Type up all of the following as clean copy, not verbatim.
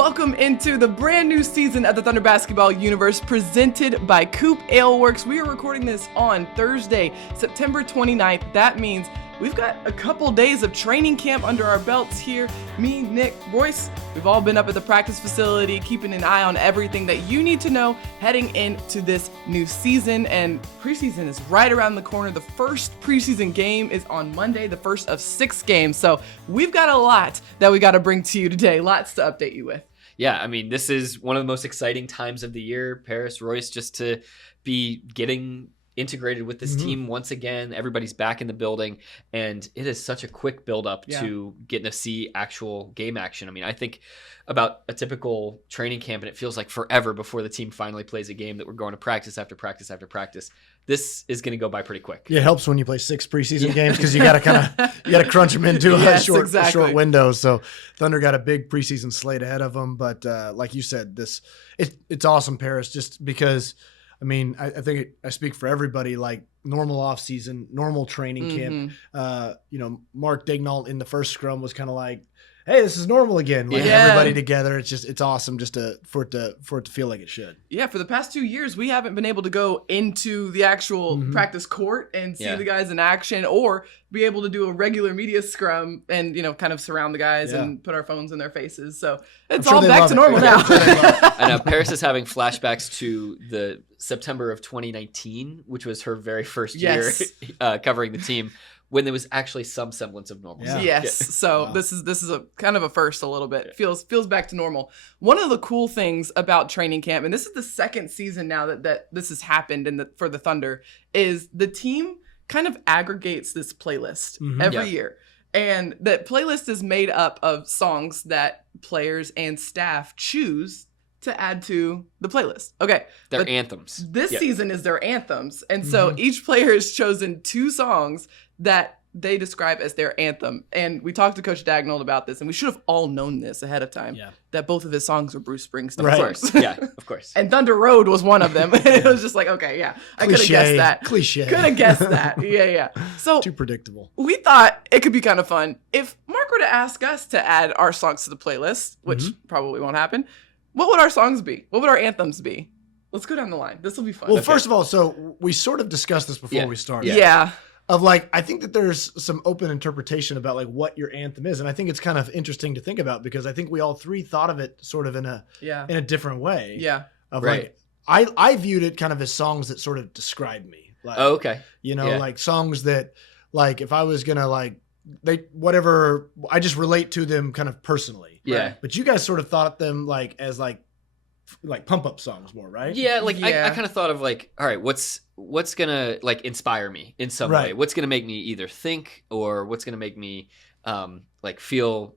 Welcome into the brand new season of the Thunder Basketball Universe presented by Coop Ale Works. We are recording this on Thursday, September 29th. That means we've got a couple days of training camp under our belts here. Me, Nick, Royce, we've all been up at the practice facility, keeping an eye on everything that you need to know heading into this new season. And preseason is right around the corner. The first preseason game is on Monday, the first of 6 games. So we've got a lot that we got to bring to you today. Lots to update you with. Yeah, I mean, this is one of the most exciting times of the year, Paris, Royce, just to be getting integrated with this team once again. Everybody's back in the building, and it is such a quick build-up to getting to see actual game action. I mean, I think about a typical training camp, and it feels like forever before the team finally plays a game that we're going to practice after practice after practice. This is going to go by pretty quick. Yeah, it helps when you play 6 preseason games because you got to crunch them into a short window. So Thunder got a big preseason slate ahead of them, but like you said, it's awesome, Paris, just because. I mean, I think I speak for everybody, like normal off season, normal training camp. Mark Daignault in the first scrum was kind of like, hey, this is normal again. Like everybody together. It's awesome just for it to feel like it should. Yeah, for the past 2 years, we haven't been able to go into the actual practice court and see the guys in action, or be able to do a regular media scrum and, kind of surround the guys and put our phones in their faces. So it's all back to normal now. I know Paris is having flashbacks to the September of 2019, which was her very first year covering the team, when there was actually some semblance of normalcy. Yeah. Yes. So this is a kind of a first a little bit. Feels back to normal. One of the cool things about training camp, and this is the second season now that this has happened for the Thunder, is the team kind of aggregates this playlist every year. And that playlist is made up of songs that players and staff choose to add to the playlist. Okay. They're anthems. This season is their anthems. And so each player has chosen 2 songs that they describe as their anthem. And we talked to Coach Daignault about this, and we should have all known this ahead of time, that both of his songs were Bruce Springsteen. Right. Of course. Yeah, of course. And Thunder Road was one of them. It was just like, okay, I could have guessed that. Cliche. Could have guessed that. Yeah. So too predictable. We thought it could be kind of fun if Mark were to ask us to add our songs to the playlist, which probably won't happen. What would our songs be? What would our anthems be? Let's go down the line. This will be fun. Well, first of all, so we sort of discussed this before we started. Yeah. Of I think that there's some open interpretation about what your anthem is. And I think it's kind of interesting to think about because I think we all 3 thought of it sort of in a different way. Yeah. Of I viewed it kind of as songs that sort of describe me. Okay. Like songs that if I was going to I just relate to them kind of personally. Yeah. Right? But you guys sort of thought them as pump up songs more, right? Yeah, I kind of thought of all right, what's gonna inspire me in some way? What's gonna make me either think or what's gonna make me feel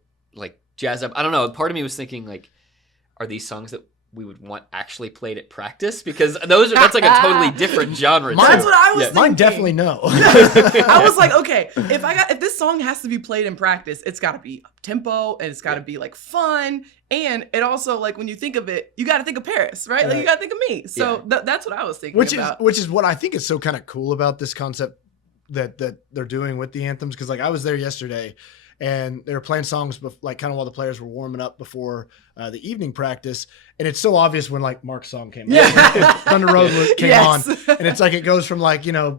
jazzed up? I don't know. Part of me was thinking are these songs that we would want actually played at practice? Because that's a totally different genre. That's what I was thinking. Mine definitely no. I was like, okay, if this song has to be played in practice, it's got to be up tempo and it's got to be fun, and it also when you think of it, you got to think of Paris, right? You got to think of me. So that's what I was thinking about. Which is what I think is so kind of cool about this concept that they're doing with the anthems, because I was there yesterday. And they were playing songs, kind of while the players were warming up before the evening practice. And it's so obvious when Mark's song came on. Thunder Road came on. And it's it goes from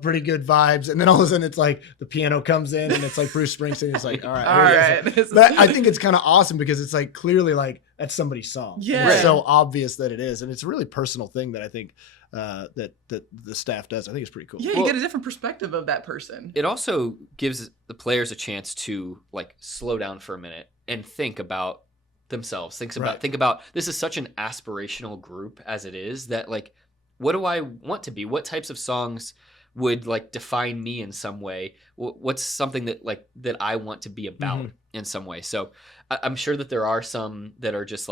pretty good vibes. And then all of a sudden it's the piano comes in and it's Bruce Springsteen. It's all right. But I think it's kind of awesome because it's clearly that's somebody's song. Yeah. It's so obvious that it is. And it's a really personal thing that I think that the staff does. I think it's pretty cool. Yeah, you get a different perspective of that person. It also gives the players a chance to slow down for a minute and think about themselves. Think about this is such an aspirational group as it is that what do I want to be? What types of songs would define me in some way? What's something that I want to be about in some way? So I'm sure that there are some that are just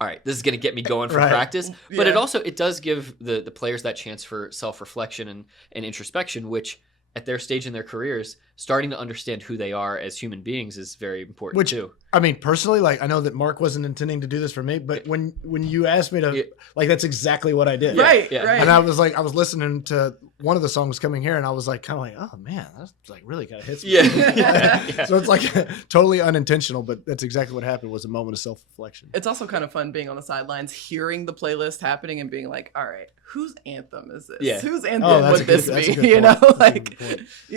all right, this is going to get me going for practice. But it does give the players that chance for self-reflection and introspection, which at their stage in their careers, starting to understand who they are as human beings is very important too. I mean, personally, like I know that Mark wasn't intending to do this for me, but when you asked me to, like, that's exactly what I did. Right. And I was listening to one of the songs coming here, and I was like, kind of like, oh man, that's like really kind of hits me. Yeah. So it's like totally unintentional, but that's exactly what happened. Was a moment of self-reflection. It's also kind of fun being on the sidelines, hearing the playlist happening, and being like, all right, whose anthem is this? Yeah. Whose anthem would this be? You know, like,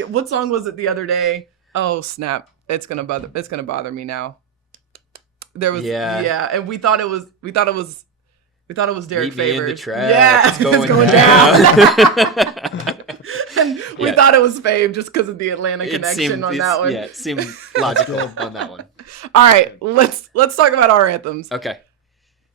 what song was it the other day? Oh snap! It's gonna bother me now. There was and we thought it was Derek Favors. In the track. Yeah, it's going down. And we thought it was Fave just because of the Atlanta connection on that one. Yeah, it seemed logical on that one. All right, let's talk about our anthems. Okay,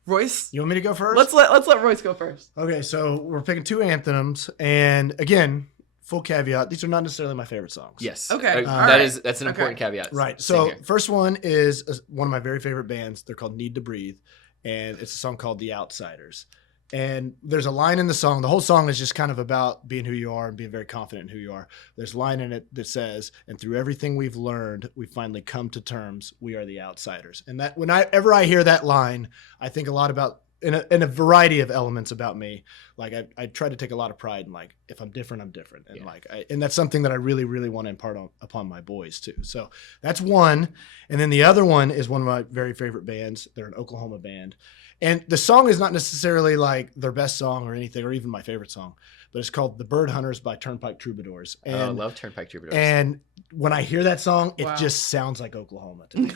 Royce, you want me to go first? Let's let Royce go first. Okay, so we're picking 2 anthems, and again, full caveat: these are not necessarily my favorite songs. Yes. Okay. That's an important caveat. Right. So first one is one of my very favorite bands. They're called Need to Breathe, and it's a song called The Outsiders. And there's a line in the song. The whole song is just kind of about being who you are and being very confident in who you are. There's a line in it that says, "And through everything we've learned, we finally come to terms. We are the outsiders." And that whenever I hear that line, I think a lot about in a variety of elements about me. Like I try to take a lot of pride in, like, if I'm different, I'm different. And and that's something that I really, really want to impart upon my boys too. So that's one. And then the other one is one of my very favorite bands. They're an Oklahoma band. And the song is not necessarily like their best song or anything, or even my favorite song, but it's called The Bird Hunters by Turnpike Troubadours. And, I love Turnpike Troubadours. And when I hear that song, it just sounds like Oklahoma to me.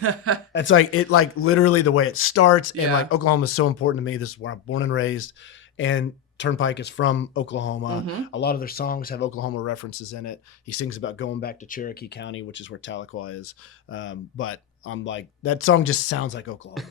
It's like, literally the way it starts. And like, Oklahoma is so important to me. This is where I'm born and raised. And Turnpike is from Oklahoma. Mm-hmm. A lot of their songs have Oklahoma references in it. He sings about going back to Cherokee County, which is where Tahlequah is. But I'm like, that song just sounds like Oklahoma.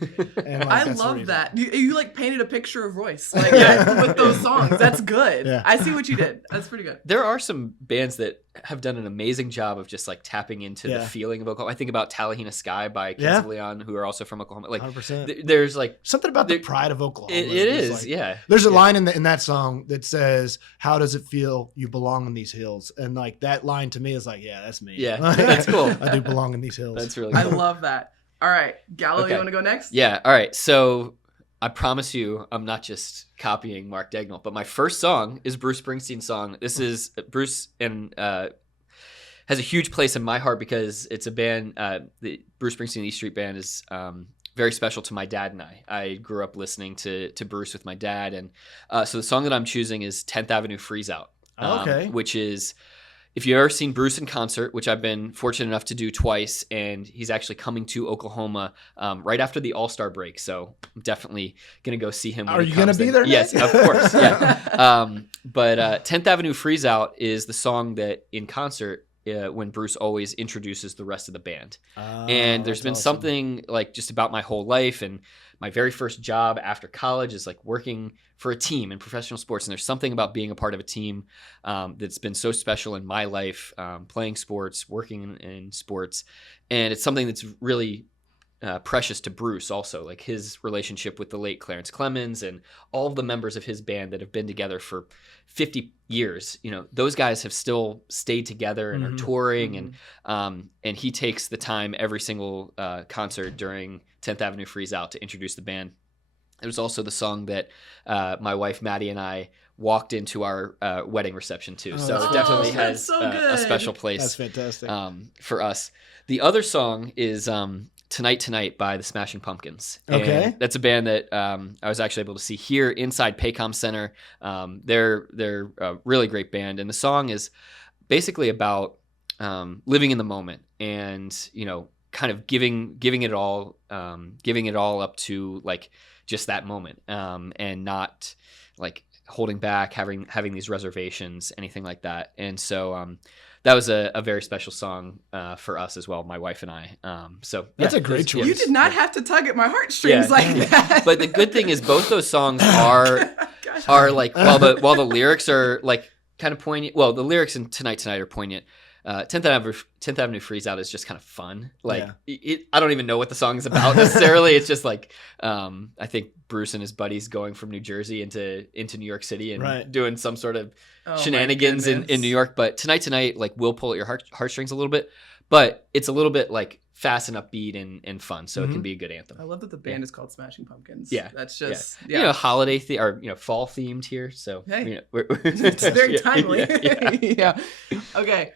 And I love that. You like painted a picture of Royce like with those songs. That's good. Yeah. I see what you did. That's pretty good. There are some bands that have done an amazing job of just like tapping into the feeling of Oklahoma. I think about Talahena Sky by Kings of Leon, who are also from Oklahoma. Like 100%. There's like something about the pride of Oklahoma. It is, like, There's a line in that song that says, "How does it feel? You belong in these hills." And like that line to me is like, yeah, that's me. Yeah, that's cool. I do belong in these hills. That's really cool. I love that. All right, Gallo, you want to go next? Yeah. All right. So I promise you, I'm not just copying Mark Dagnall, but my first song is Bruce Springsteen's song. This is Bruce and has a huge place in my heart because it's a band. The Bruce Springsteen E Street Band is very special to my dad and I. I grew up listening to Bruce with my dad, and so the song that I'm choosing is 10th Avenue Freeze Out, which is. If you've ever seen Bruce in concert, which I've been fortunate enough to do twice, and he's actually coming to Oklahoma right after the All-Star break, so I'm definitely going to go see him when he comes. Are you going to be there? Yes, of course. Yeah. But 10th Avenue Freeze Out is the song that in concert when Bruce always introduces the rest of the band. And there's been something like just about my whole life, and my very first job after college is like working for a team in professional sports. And there's something about being a part of a team that's been so special in my life, playing sports, working in sports. And it's something that's really precious to Bruce also, like his relationship with the late Clarence Clemens and all of the members of his band that have been together for 50 years. You know, those guys have still stayed together and are touring, and he takes the time every single concert during 10th Avenue Freeze Out to introduce the band. It was also the song that my wife Maddie and I walked into our wedding reception to. So it definitely has a special place. That's fantastic. For us. The other song is Tonight Tonight by the Smashing Pumpkins. Okay. And that's a band that I was actually able to see here inside Paycom Center. They're a really great band. And the song is basically about living in the moment and, you know, kind of giving it all up to like just that moment, and not like holding back, having these reservations, anything like that. And so that was a very special song for us as well, my wife and I. So that's a great choice. You did not have to tug at my heartstrings like that. But the good thing is both those songs are like while the lyrics are like kind of poignant. Well, the lyrics in Tonight Tonight are poignant. 10th Avenue Freeze Out is just kind of fun. Like I don't even know what the song is about necessarily. It's just like I think Bruce and his buddies going from New Jersey into New York City and doing some sort of shenanigans in New York. But Tonight like will pull at your heartstrings a little bit, but it's a little bit like fast and upbeat and fun, so it can be a good anthem. I love that the band is called Smashing Pumpkins. Yeah, that's just holiday or fall themed here. So hey, it's very timely. Yeah. Okay,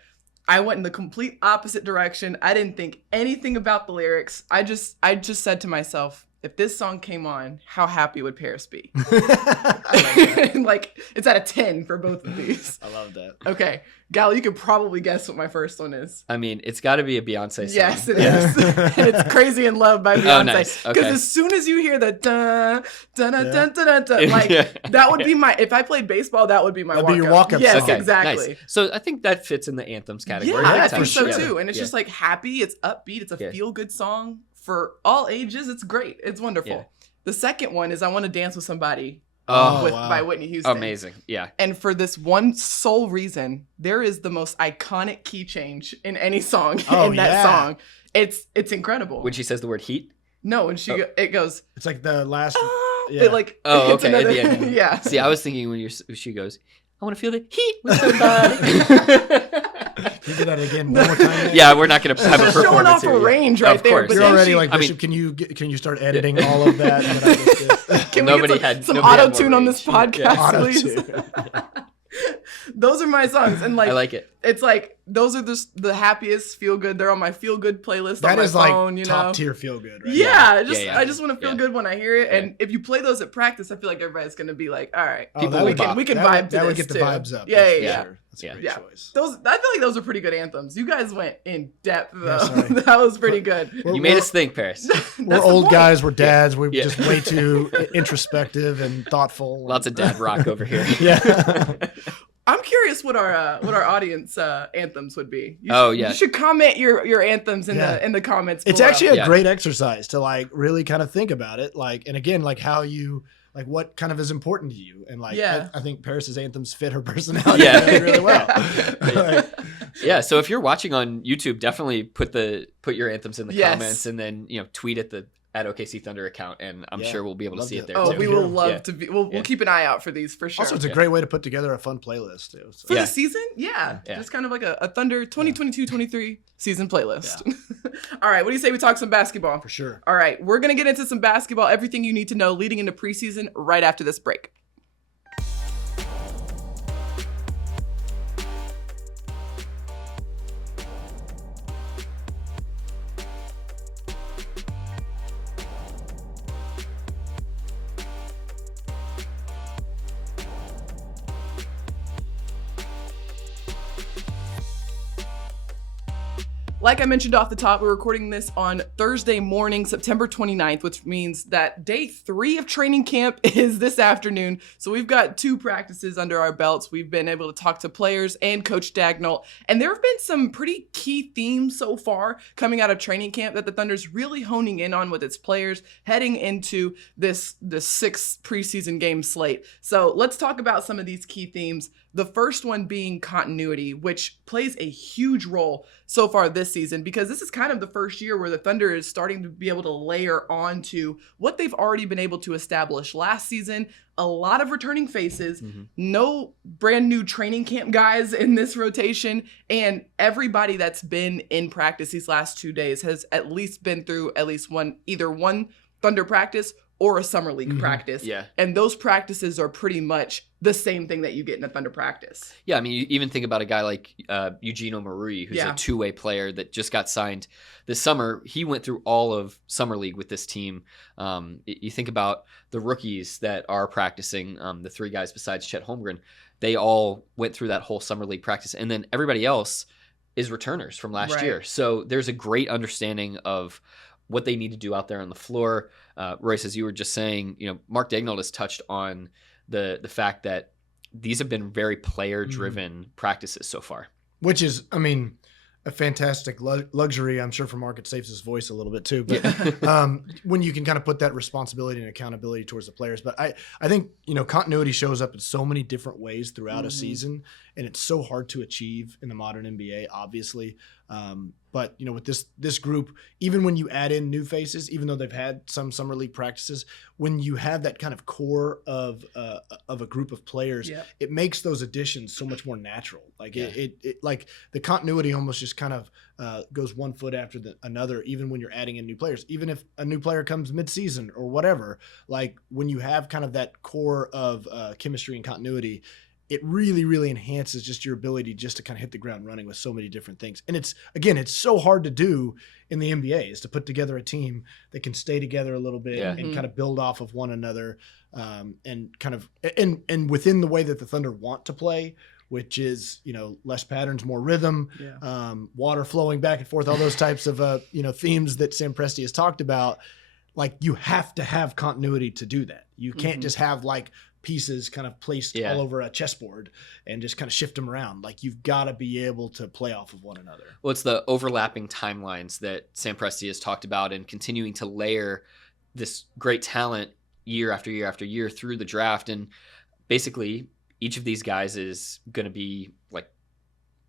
I went in the complete opposite direction. I didn't think anything about the lyrics. I just said to myself, if this song came on, how happy would Paris be? Like, it's at a 10 for both of these. I love that. Okay. Gal, you could probably guess what my first one is. I mean, it's got to be a Beyonce song. Yes, it is. And it's Crazy in Love by Beyonce. Oh, nice. Okay. Because as soon as you hear the dun, dun, dun, dun, dun, dun, like, that would be if I played baseball, that would be my walk-up. That'd be your walk-up Yes, song. exactly. Nice. So I think that fits in the anthems category. Yeah, I think so too. And it's just like happy, it's upbeat, it's a Yeah. feel-good song for all ages. It's great. It's wonderful. Yeah. The second one is I Want to Dance with Somebody by Whitney Houston. Amazing. Yeah. And for this one sole reason, there is the most iconic key change in any song in that song. It's incredible. When she says the word heat? No, when it goes. It's like the last. It like. Oh, it's okay. another, At the end. Yeah. See, I was thinking when she goes, I want to feel the heat with somebody. Can you do that again one more time? Yeah, we're not going to have a performance showing off here. a range right of there. Course. But You're already like, Bishop, can you start editing all of that? that I just did? Can nobody we get had some nobody had auto-tune more on this range. podcast, please? Those are my songs, and like I like it. It's like those are the happiest feel good. They're on my feel good playlist That on my is phone. like You know, top tier feel good. Right? Yeah, Yeah. I just want to feel good when I hear it. And if you play those at practice, I feel like everybody's gonna be like, all right, Oh, People that would would- we can that vibe would- to that would this get the too. vibes up. Yeah. That's a great Yeah. choice. Those I feel like those are pretty good anthems. You guys went in depth though. sorry. That was pretty good. You made us think, Paris. We're old guys. We're dads. We're just way too introspective and thoughtful. Lots of dad rock over here. Yeah. I'm curious what our audience anthems would be. You should comment your anthems in the comments. It's below. actually a great exercise to like really kind of think about it. Like, and again, like how you like what kind of is important to you. And like, I think Paris's anthems fit her personality really well. Yeah. So if you're watching on YouTube, definitely put your anthems in the comments, and then tweet at OKC Thunder account, and I'm sure we'll be able to see it there too. We will love to be. We'll keep an eye out for these for sure. Also, it's a great way to put together a fun playlist too. So. For the season, just kind of like a Thunder 2022-23 season playlist. Yeah. All right, what do you say we talk some basketball? For sure. All right, we're gonna get into some basketball. Everything you need to know leading into preseason right after this break. Like I mentioned off the top, we're recording this on Thursday morning, September 29th, which means that day 3 of training camp is this afternoon. So we've got 2 practices under our belts. We've been able to talk to players and Coach Dagnall, and there have been some pretty key themes so far coming out of training camp that the Thunder's really honing in on with its players heading into the 6th preseason game slate. So let's talk about some of these key themes. The first one being continuity, which plays a huge role so far this season, because this is kind of the first year where the Thunder is starting to be able to layer onto what they've already been able to establish last season. A lot of returning faces, no brand new training camp guys in this rotation, and everybody that's been in practice these last 2 days has at least been through either one Thunder practice or a summer league practice. Yeah. And those practices are pretty much the same thing that you get in a Thunder practice. Yeah, I mean, you even think about a guy like Eugenio Marui, who's a two-way player that just got signed this summer. He went through all of summer league with this team. You think about the rookies that are practicing, the 3 guys besides Chet Holmgren, they all went through that whole summer league practice. And then everybody else is returners from last year. So there's a great understanding of what they need to do out there on the floor. Royce, as you were just saying, Mark Dagnall has touched on the fact that these have been very player-driven practices so far. Which is, I mean, a fantastic luxury. I'm sure for Mark it saves his voice a little bit too. But when you can kind of put that responsibility and accountability towards the players. But I think, continuity shows up in so many different ways throughout a season. and it's so hard to achieve in the modern NBA, obviously. But with this group, even when you add in new faces, even though they've had some summer league practices, when you have that kind of core of a group of players, it makes those additions so much more natural. Like it like the continuity almost just kind of goes one foot after another, even when you're adding in new players. Even if a new player comes mid-season or whatever, like when you have kind of that core of chemistry and continuity, it really, really enhances just your ability just to kind of hit the ground running with so many different things. And it's so hard to do in the NBA, is to put together a team that can stay together a little bit and kind of build off of one another, and kind of and within the way that the Thunder want to play, which is, less patterns, more rhythm, water flowing back and forth, all those types of, themes that Sam Presti has talked about. Like, you have to have continuity to do that. You can't just have like pieces kind of placed all over a chessboard and just kind of shift them around. Like, you've got to be able to play off of one another. Well, it's the overlapping timelines that Sam Presti has talked about, and continuing to layer this great talent year after year after year through the draft. And basically each of these guys is going to be like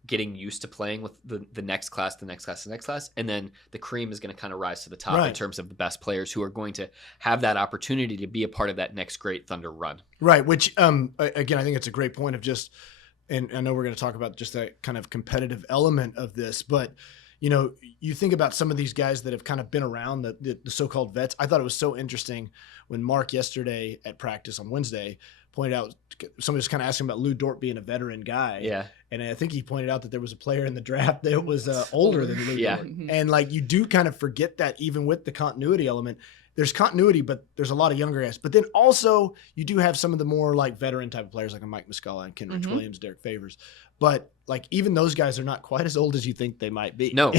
getting used to playing with the next class, and then the cream is going to kind of rise to the top in terms of the best players who are going to have that opportunity to be a part of that next great Thunder run. Right, which again, I think it's a great point of just, and I know we're going to talk about just that kind of competitive element of this, but you think about some of these guys that have kind of been around, the so-called vets. I thought it was so interesting when Mark yesterday at practice on Wednesday pointed out, somebody was kind of asking about Lou Dort being a veteran guy. Yeah. And I think he pointed out that there was a player in the draft that was older than Lou Dort. And like, you do kind of forget that even with the continuity element. There's continuity, but there's a lot of younger guys. But then also you do have some of the more like veteran type of players like a Mike Muscala and Kenrich Williams, Derek Favors. But like, even those guys are not quite as old as you think they might be. No.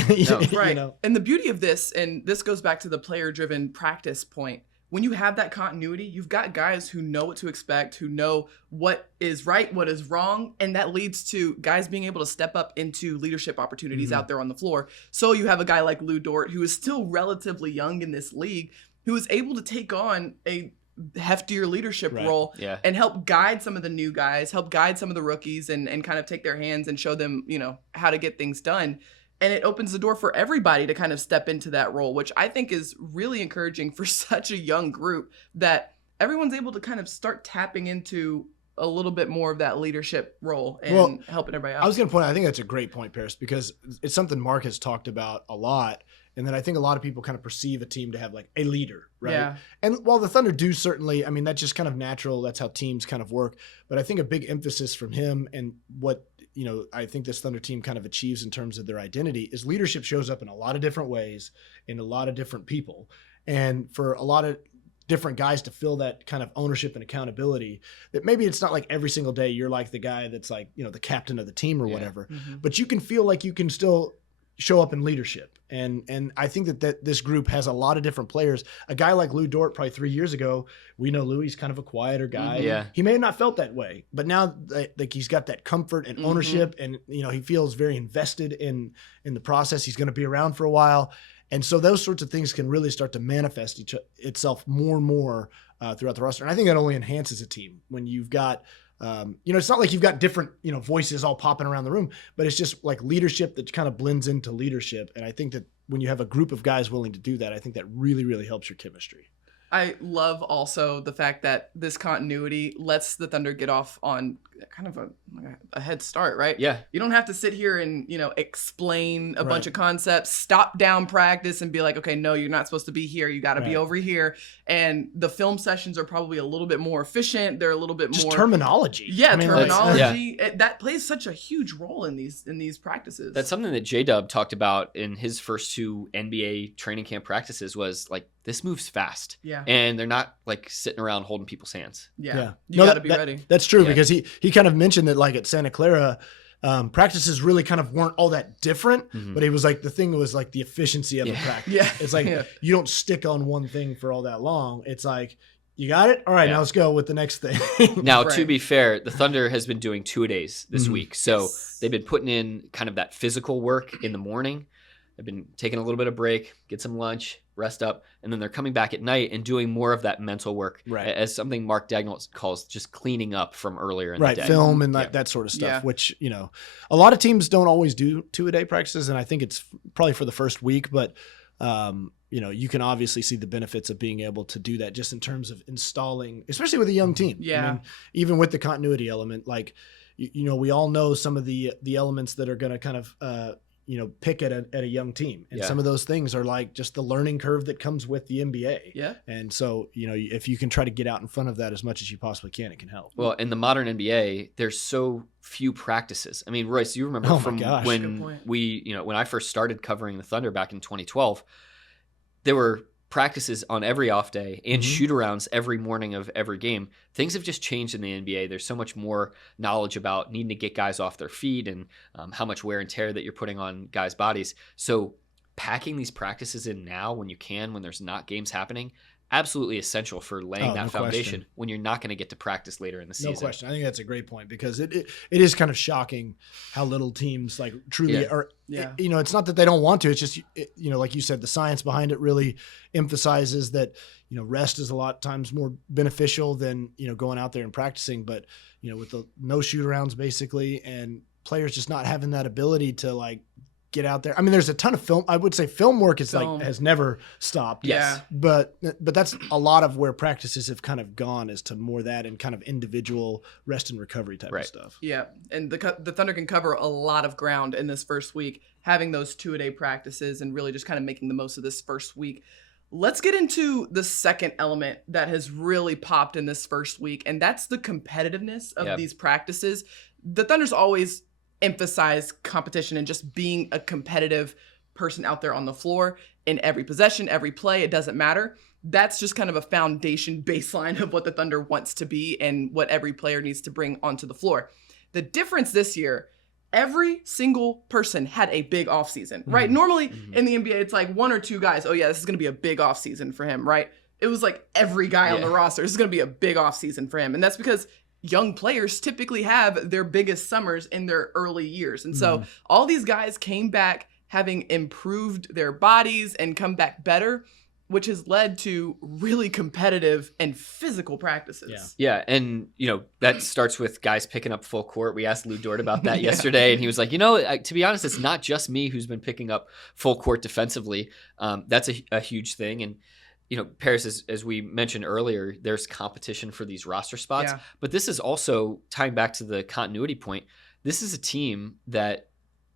Right. And the beauty of this, and this goes back to the player-driven practice point, when you have that continuity, you've got guys who know what to expect, who know what is right, what is wrong, and that leads to guys being able to step up into leadership opportunities out there on the floor. So you have a guy like Lou Dort, who is still relatively young in this league, who is able to take on a heftier leadership role and help guide some of the new guys, help guide some of the rookies, and kind of take their hands and show them, how to get things done. And it opens the door for everybody to kind of step into that role, which I think is really encouraging for such a young group, that everyone's able to kind of start tapping into a little bit more of that leadership role and helping everybody out. I was going to point out, I think that's a great point, Paris, because it's something Mark has talked about a lot. And then I think a lot of people kind of perceive a team to have like a leader, right? Yeah. And while the Thunder do certainly, I mean, that's just kind of natural. That's how teams kind of work. But I think a big emphasis from him, and what I think this Thunder team kind of achieves in terms of their identity, is leadership shows up in a lot of different ways in a lot of different people. And for a lot of different guys to feel that kind of ownership and accountability, that maybe it's not like every single day you're like the guy that's like, the captain of the team or whatever, but you can feel like you can still show up in leadership. And I think that this group has a lot of different players. A guy like Lou Dort, probably 3 years ago, we know Lou's kind of a quieter guy. Yeah. He may have not felt that way, but now like he's got that comfort and ownership, and he feels very invested in the process. He's going to be around for a while. And so those sorts of things can really start to manifest itself more and more throughout the roster. And I think that only enhances a team when you've got it's not like you've got different, voices all popping around the room, but it's just like leadership that kind of blends into leadership. And I think that when you have a group of guys willing to do that, I think that really, really helps your chemistry. I love also the fact that this continuity lets the Thunder get off on kind of a head start, right? Yeah. You don't have to sit here and, explain a bunch of concepts, stop down practice and be like, okay, no, you're not supposed to be here. You got to be over here. And the film sessions are probably a little bit more efficient. They're a little bit just more terminology. Yeah, terminology. That plays such a huge role in these practices. That's something that J-Dub talked about in his first 2 NBA training camp practices, was like, this moves fast. Yeah. And they're not like sitting around holding people's hands. Yeah. You got to be ready. That's true, because he kind of mentioned that like at Santa Clara, practices really kind of weren't all that different, but he was like, the thing was like the efficiency of the practice. Yeah. It's like, you don't stick on one thing for all that long. It's like, you got it? All right, now let's go with the next thing. Now, to be fair, the Thunder has been doing 2-a-days this week. So they've been putting in kind of that physical work in the morning. They've been taking a little bit of break, get some lunch, rest up, and then they're coming back at night and doing more of that mental work, right, as something Mark Dagnall calls just cleaning up from earlier in the day. Film and that sort of stuff, which, you know, a lot of teams don't always do 2-a-day practices, and I think it's probably for the first week, but you know, you can obviously see the benefits of being able to do that just in terms of installing, especially with a young team. Yeah. I mean, even with the continuity element, like, you know, we all know some of the elements that are going to kind of, you know, pick at a young team. And some of those things are like just the learning curve that comes with the NBA. Yeah. And so, you know, if you can try to get out in front of that as much as you possibly can, it can help. Well, in the modern NBA, there's so few practices. I mean, Royce, you remember when when I first started covering the Thunder back in 2012, there were practices on every off day and shoot-arounds every morning of every game. Things have just changed in the NBA. There's so much more knowledge about needing to get guys off their feet and how much wear and tear that you're putting on guys' bodies. So packing these practices in now when you can, when there's not games happening, absolutely essential for laying that foundation when you're not going to get to practice later in the season. No question. I think that's a great point, because it is kind of shocking how little teams like truly are. You know, it's not that they don't want to. It's just, you know, like you said, the science behind it really emphasizes that, you know, rest is a lot of times more beneficial than, you know, going out there and practicing. But, you know, with the no shoot arounds basically, and players just not having that ability to like get out there. I mean, there's a ton of film. I would say film work has never stopped. Yes. But that's a lot of where practices have kind of gone, is to more that and kind of individual rest and recovery type of stuff. Yeah. And the Thunder can cover a lot of ground in this first week, having those 2-a-day practices and really just kind of making the most of this first week. Let's get into the second element that has really popped in this first week, and that's the competitiveness of these practices. The Thunder's always emphasize competition and just being a competitive person out there on the floor in every possession, every play. It doesn't matter. That's just kind of a foundation baseline of what the Thunder wants to be and what every player needs to bring onto the floor. The difference this year, every single person had a big offseason, right? Normally in the NBA, it's like one or two guys. Oh yeah, this is going to be a big offseason for him, right? It was like every guy on the roster. This is going to be a big offseason for him. And that's because young players typically have their biggest summers in their early years. And so all these guys came back having improved their bodies and come back better, which has led to really competitive and physical practices. Yeah. And, you know, that starts with guys picking up full court. We asked Lou Dort about that yesterday, and he was like, you know, to be honest, it's not just me who's been picking up full court defensively. That's a huge thing. And, you know, Paris, as we mentioned earlier, there's competition for these roster spots. But this is also tying back to the continuity point. This is a team that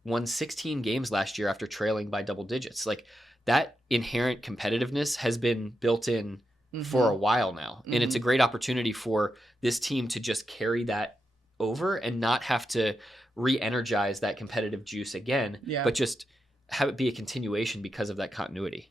won 16 games last year after trailing by double digits. Like, that inherent competitiveness has been built in for a while now. And it's a great opportunity for this team to just carry that over and not have to re-energize that competitive juice again, but just have it be a continuation because of that continuity.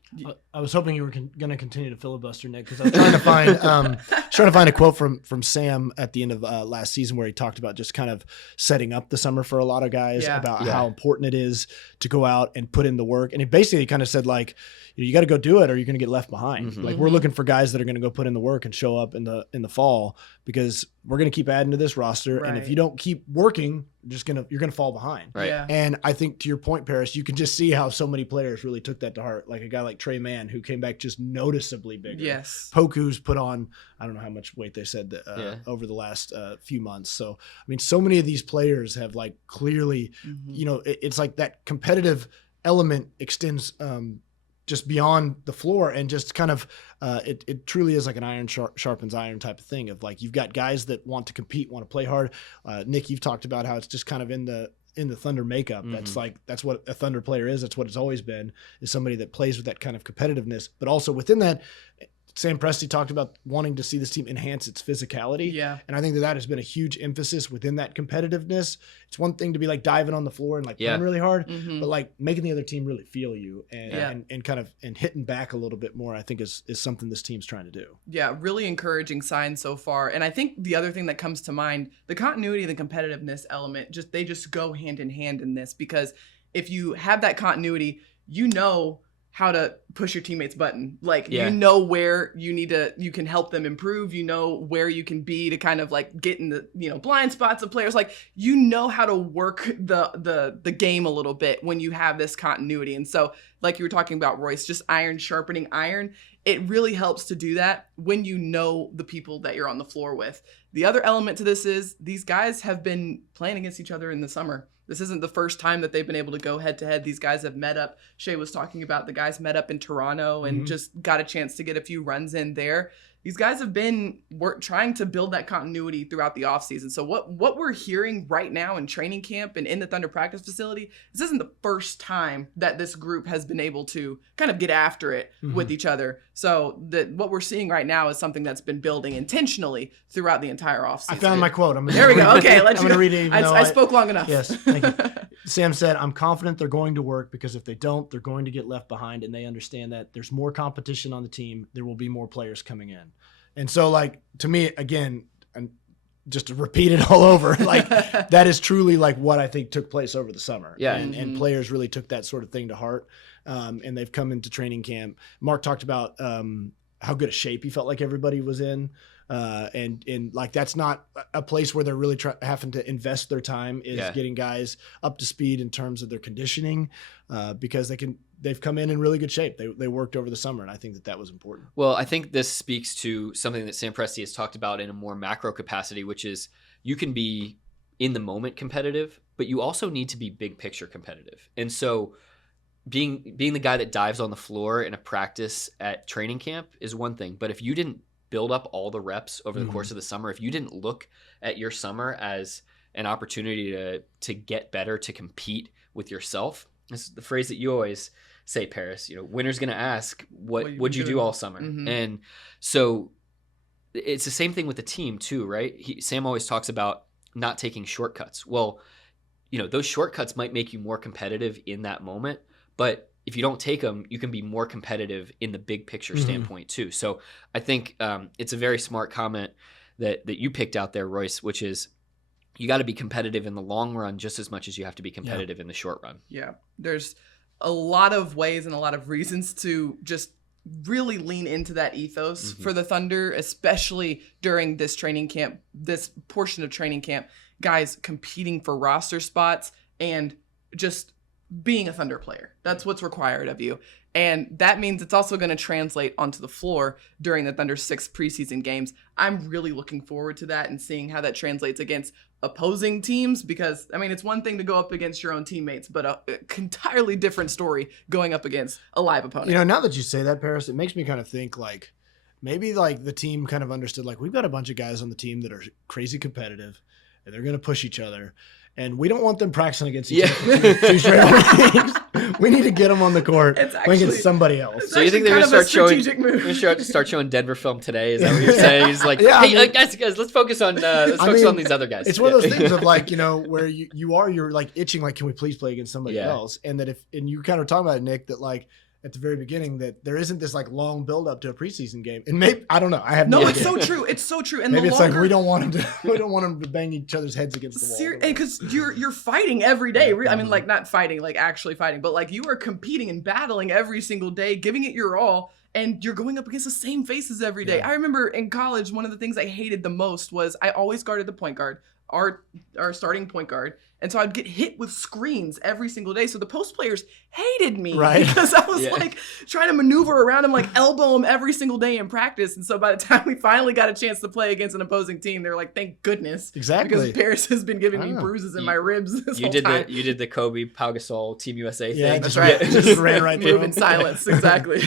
I was hoping you were going to continue to filibuster, Nick, because I was trying to find a quote from Sam at the end of last season where he talked about just kind of setting up the summer for a lot of guys about how important it is to go out and put in the work. And he basically kind of said, like, you got to go do it or you're going to get left behind. Like, we're looking for guys that are going to go put in the work and show up in the fall, because we're going to keep adding to this roster. And if you don't keep working, you're going to fall behind. And I think, to your point, Paris, you can just see how so many players really took that to heart. Like a guy like Trey Mann, who came back just noticeably bigger. Poku's put on, I don't know how much weight they said over the last few months. So, I mean, so many of these players have like clearly, you know, it's like that competitive element extends just beyond the floor, and just kind of it truly is like an iron sharpens iron type of thing of like, you've got guys that want to compete, want to play hard. Nick, you've talked about how it's just kind of in the Thunder makeup. That's what a Thunder player is. That's what it's always been, is somebody that plays with that kind of competitiveness, but also within that, Sam Presti talked about wanting to see this team enhance its physicality. And I think that has been a huge emphasis within that competitiveness. It's one thing to be like diving on the floor and like playing really hard, but like making the other team really feel you and kind of hitting back a little bit more, I think is something this team's trying to do. Yeah, really encouraging signs so far. And I think the other thing that comes to mind, the continuity and the competitiveness element, they just go hand in hand in this, because if you have that continuity, you know how to push your teammates button. Like, you know where you can help them improve. You know where you can be to kind of like get in the, blind spots of players. Like, you know how to work the game a little bit when you have this continuity. And so, like you were talking about, Royce, just iron sharpening iron. It really helps to do that when you know the people that you're on the floor with. The other element to this is these guys have been playing against each other in the summer. This isn't the first time that they've been able to go head to head. These guys have met up. Shay was talking about the guys met up in Toronto and just got a chance to get a few runs in there. These guys have been trying to build that continuity throughout the offseason. So what we're hearing right now in training camp and in the Thunder practice facility, this isn't the first time that this group has been able to kind of get after it with each other. So what we're seeing right now is something that's been building intentionally throughout the entire offseason. I found my quote. There we go. Okay, I'm going to read it. I spoke long enough. Yes, thank you. Sam said, I'm confident they're going to work because if they don't, they're going to get left behind, and they understand that there's more competition on the team. There will be more players coming in. And so, like, to me, again, and just to repeat it all over, like, that is truly like what I think took place over the summer. Yeah. And players really took that sort of thing to heart. And they've come into training camp. Mark talked about how good a shape he felt like everybody was in. And like, that's not a place where they're really having to invest their time is getting guys up to speed in terms of their conditioning, because they've come in really good shape. They worked over the summer, and I think that was important. Well, I think this speaks to something that Sam Presti has talked about in a more macro capacity, which is you can be in the moment competitive, but you also need to be big picture competitive. And so being the guy that dives on the floor in a practice at training camp is one thing, but if you didn't build up all the reps over the course of the summer, if you didn't look at your summer as an opportunity to get better, to compete with yourself, this is the phrase that you always say, Paris, winner's going to ask, what'd you do all summer? And so it's the same thing with the team too, right? Sam always talks about not taking shortcuts. Well, those shortcuts might make you more competitive in that moment, but if you don't take them, you can be more competitive in the big picture standpoint too. So I think it's a very smart comment that you picked out there, Royce, which is you got to be competitive in the long run just as much as you have to be competitive in the short run. Yeah, there's a lot of ways and a lot of reasons to just really lean into that ethos for the Thunder, especially during this training camp, this portion of training camp, guys competing for roster spots and just being a Thunder player. That's what's required of you. And that means it's also going to translate onto the floor during the Thunder's 6 preseason games. I'm really looking forward to that and seeing how that translates against opposing teams, because, I mean, it's one thing to go up against your own teammates, but an entirely different story going up against a live opponent. Now that you say that, Paris, it makes me kind of think like maybe like the team kind of understood, like, we've got a bunch of guys on the team that are crazy competitive and they're going to push each other. And we don't want them practicing against each other. Two straight weeks. We need to get them on the court against somebody else. So you think they're going to start showing Denver film today? Is that what you're saying? He's like, guys, let's focus on on these other guys. It's one of those things of like, where you're like itching, like, can we please play against somebody else? And that and you kind of talking about it, Nick, that like at the very beginning that there isn't this like long build up to a preseason game. And maybe, I don't know. I have no idea. It's so true. It's so true. And maybe it's like we don't want them to bang each other's heads against the wall. Because you're fighting every day. I mean, like, not fighting, like actually fighting, but like you are competing and battling every single day, giving it your all. And you're going up against the same faces every day. I remember in college, one of the things I hated the most was I always guarded the point guard, our starting point guard. And so I'd get hit with screens every single day. So the post players hated me because I was like trying to maneuver around him, like elbow him every single day in practice. And so by the time we finally got a chance to play against an opposing team, they're like, thank goodness. Exactly. Because Paris has been giving me bruises in my ribs this whole time. You did the Kobe Pau Gasol Team USA thing. Yeah, that's right. Just ran right through Move in silence. Exactly.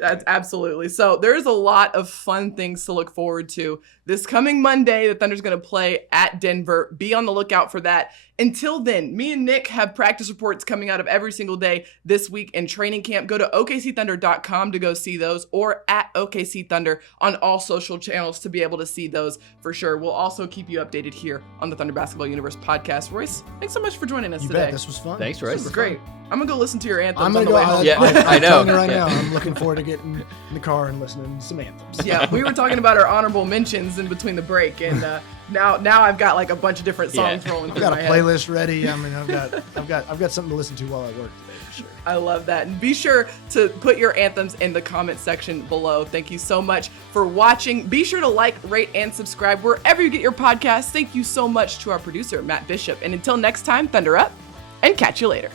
That's absolutely. So there's a lot of fun things to look forward to. This coming Monday, the Thunder's going to play at Denver. Be on the lookout for that. Until then, me and Nick have practice reports coming out of every single day this week in training camp. Go to OKCThunder.com to go see those, or at OKC Thunder on all social channels to be able to see those for sure. We'll also keep you updated here on the Thunder Basketball Universe podcast. Royce, thanks so much for joining us today. Bet. This was fun. Thanks, Royce. This was great. I'm going to go listen to your anthems on the way home. I know. Now. I'm looking forward to getting in the car and listening to some anthems. Yeah, we were talking about our honorable mentions in between the break, and now I've got like a bunch of different songs rolling through my head. I've got a playlist ready. I mean, I've got something to listen to while I work today. sure. I love that. And be sure to put your anthems in the comment section below. Thank you so much for watching. Be sure to like, rate, and subscribe wherever you get your podcasts. Thank you so much to our producer, Matt Bishop. And until next time, thunder up and catch you later.